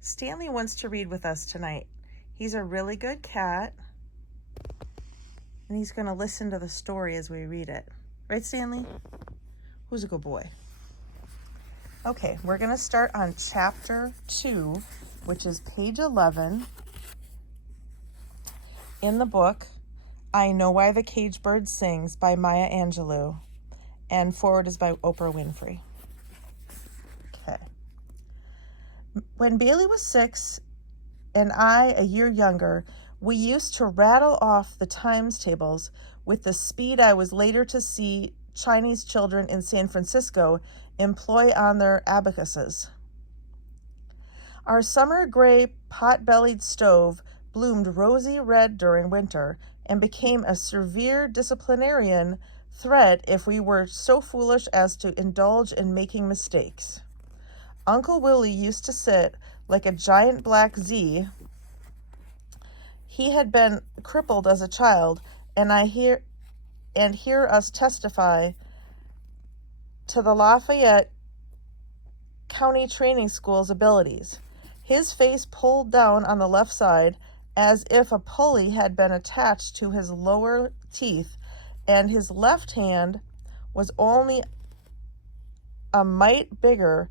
Stanley wants to read with us tonight. He's a really good cat, and he's going to listen to the story as we read it. Right, Stanley? Who's a good boy? Okay, we're going to start on chapter 2, which is page 11 in the book, I Know Why the Caged Bird Sings by Maya Angelou, and forward is by Oprah Winfrey. Okay. When Bailey was 6 and I a year younger, we used to rattle off the times tables with the speed I was later to see Chinese children in San Francisco employ on their abacuses. Our summer gray pot-bellied stove bloomed rosy red during winter and became a severe disciplinarian threat if we were so foolish as to indulge in making mistakes. Uncle Willie used to sit like a giant black Z. He had been crippled as a child, and hear us testify to the Lafayette County Training School's abilities. His face pulled down on the left side as if a pulley had been attached to his lower teeth, and his left hand was only a mite bigger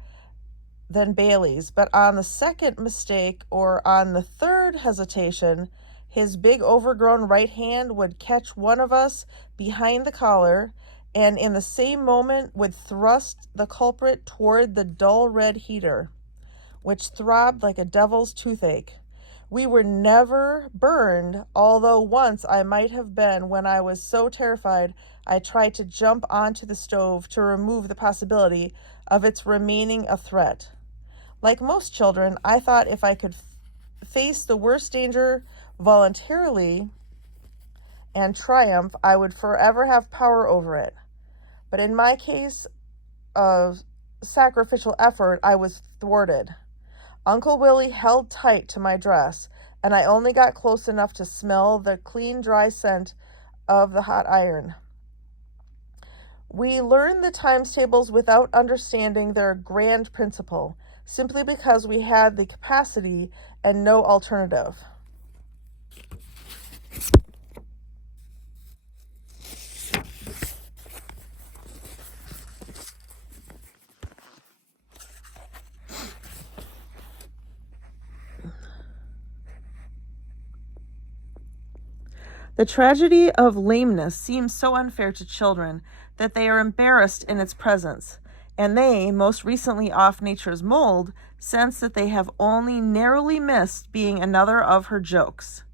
than Bailey's. But on the second mistake, or on the third hesitation, his big overgrown right hand would catch one of us behind the collar, and in the same moment would thrust the culprit toward the dull red heater, which throbbed like a devil's toothache. We were never burned, although once I might have been when I was so terrified I tried to jump onto the stove to remove the possibility of its remaining a threat. Like most children, I thought if I could face the worst danger voluntarily and triumph, I would forever have power over it. But in my case of sacrificial effort, I was thwarted. Uncle Willie held tight to my dress, and I only got close enough to smell the clean, dry scent of the hot iron. We learned the times tables without understanding their grand principle, simply because we had the capacity and no alternative. The tragedy of lameness seems so unfair to children that they are embarrassed in its presence, and they, most recently off nature's mold, sense that they have only narrowly missed being another of her jokes.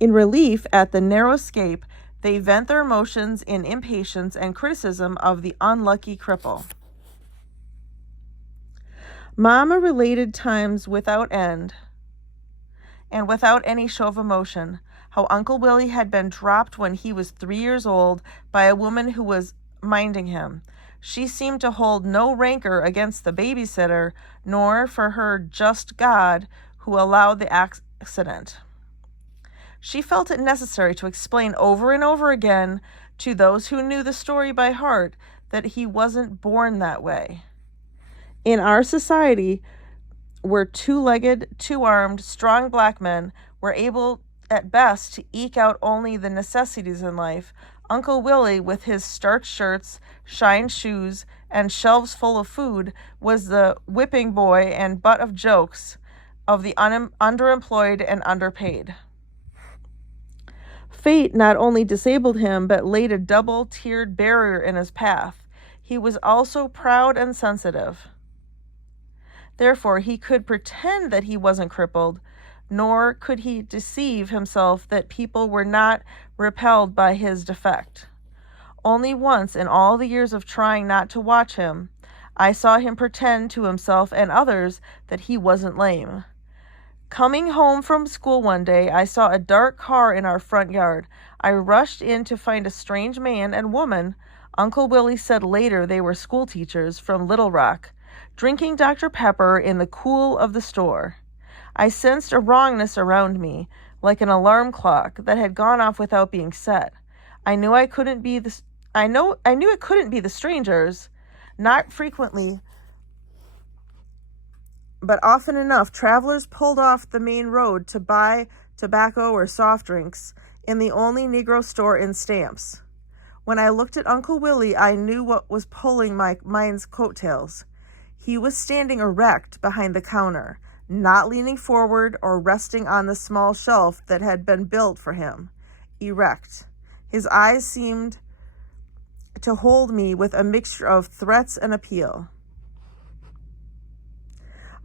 In relief at the narrow escape, they vent their emotions in impatience and criticism of the unlucky cripple. Mama related times without end, and without any show of emotion, how Uncle Willie had been dropped when he was 3 years old by a woman who was minding him. She seemed to hold no rancor against the babysitter, nor for her just God who allowed the accident. She felt it necessary to explain over and over again to those who knew the story by heart that he wasn't born that way. In our society, where two-legged, two-armed, strong black men were able at best to eke out only the necessities in life, Uncle Willie, with his starched shirts, shined shoes, and shelves full of food, was the whipping boy and butt of jokes of the underemployed and underpaid. Fate not only disabled him, but laid a double-tiered barrier in his path. He was also proud and sensitive. Therefore, he could pretend that he wasn't crippled, nor could he deceive himself that people were not repelled by his defect. Only once in all the years of trying not to watch him, I saw him pretend to himself and others that he wasn't lame. Coming home from school one day, I saw a dark car in our front yard. I rushed in to find a strange man and woman. Uncle Willie said later they were school teachers from Little Rock, drinking Dr. Pepper in the cool of the store. I sensed a wrongness around me, like an alarm clock that had gone off without being set. I knew it couldn't be the strangers. Not frequently but often enough, travelers pulled off the main road to buy tobacco or soft drinks in the only Negro store in Stamps. When I looked at Uncle Willie, I knew what was pulling my mind's coattails. He was standing erect behind the counter, not leaning forward or resting on the small shelf that had been built for him. Erect. His eyes seemed to hold me with a mixture of threats and appeal.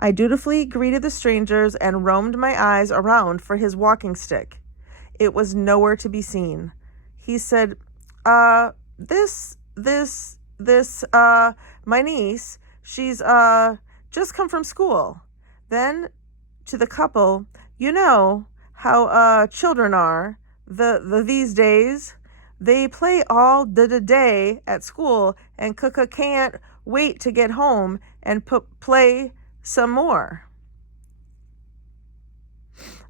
I dutifully greeted the strangers and roamed my eyes around for his walking stick. It was nowhere to be seen. He said, my niece, she's, just come from school. Then, to the couple, you know how, children are, these days. They play all the day at school, and can't wait to get home and play some more.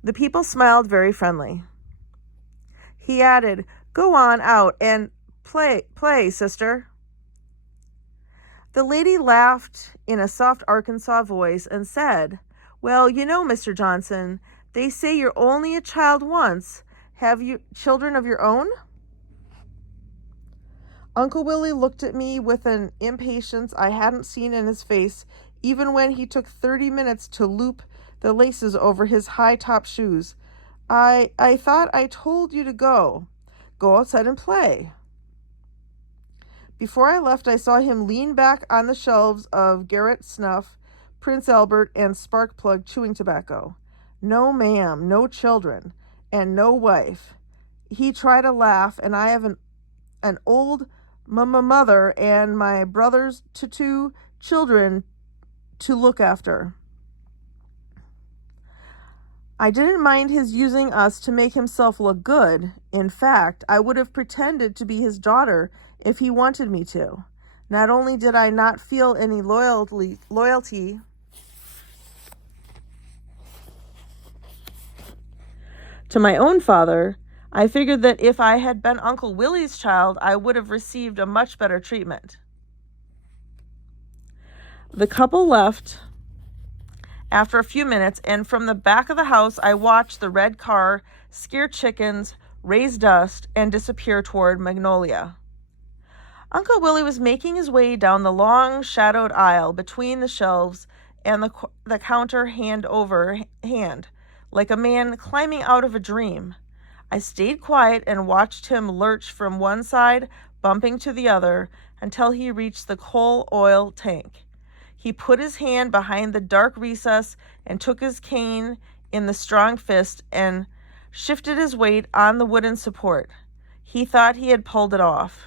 The people smiled very friendly. He added, go on out and play, sister. The lady laughed in a soft Arkansas voice and said, well, you know, Mr. Johnson, they say you're only a child once. Have you children of your own? Uncle Willie looked at me with an impatience I hadn't seen in his face, even when he took 30 minutes to loop the laces over his high-top shoes. I thought I told you to go. Go outside and play. Before I left, I saw him lean back on the shelves of Garrett Snuff, Prince Albert, and Sparkplug chewing tobacco. No, ma'am, no children, and no wife. He tried to laugh, and I have an old mother and my brother's two children to look after. I didn't mind his using us to make himself look good. In fact, I would have pretended to be his daughter if he wanted me to. Not only did I not feel any loyalty to my own father, I figured that if I had been Uncle Willie's child, I would have received a much better treatment. The couple left after a few minutes, and from the back of the house, I watched the red car scare chickens, raise dust, and disappear toward Magnolia. Uncle Willie was making his way down the long, shadowed aisle between the shelves and the counter hand over hand, like a man climbing out of a dream. I stayed quiet and watched him lurch from one side, bumping to the other, until he reached the coal oil tank. He put his hand behind the dark recess and took his cane in the strong fist and shifted his weight on the wooden support. He thought he had pulled it off.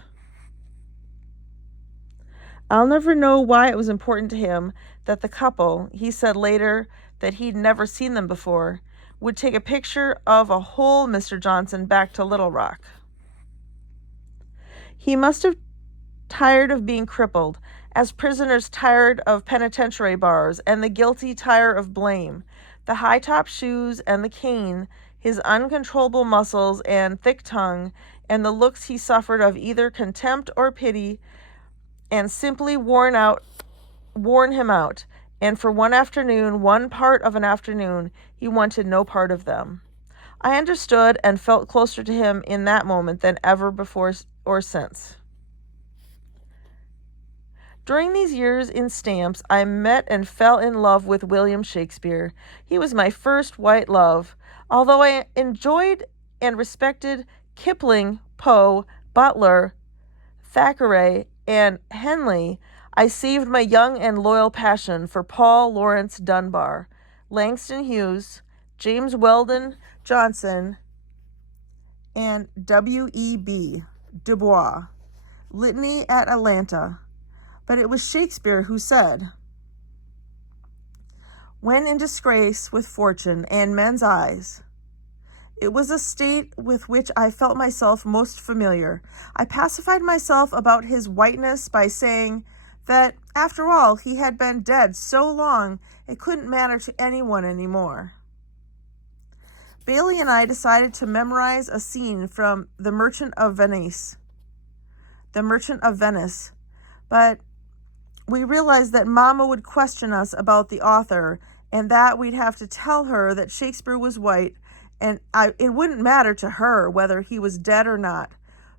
I'll never know why it was important to him that the couple, he said later that he'd never seen them before, would take a picture of a whole Mr. Johnson back to Little Rock. He must have tired of being crippled, as prisoners tired of penitentiary bars, and the guilty tire of blame. The high-top shoes and the cane, his uncontrollable muscles and thick tongue, and the looks he suffered of either contempt or pity, and simply worn him out. And for one part of an afternoon, he wanted no part of them. I understood and felt closer to him in that moment than ever before or since. During these years in Stamps, I met and fell in love with William Shakespeare. He was my first white love. Although I enjoyed and respected Kipling, Poe, Butler, Thackeray, and Henley, I saved my young and loyal passion for Paul Laurence Dunbar, Langston Hughes, James Weldon Johnson, and W.E.B. Du Bois, Litany at Atlanta. But it was Shakespeare who said, when in disgrace with fortune and men's eyes, it was a state with which I felt myself most familiar. I pacified myself about his whiteness by saying that, after all, he had been dead so long it couldn't matter to anyone anymore. Bailey and I decided to memorize a scene from The Merchant of Venice, but we realized that Mama would question us about the author and that we'd have to tell her that Shakespeare was white, and it wouldn't matter to her whether he was dead or not.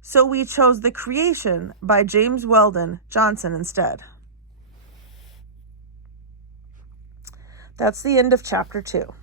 So we chose The Creation by James Weldon Johnson instead. That's the end of chapter 2.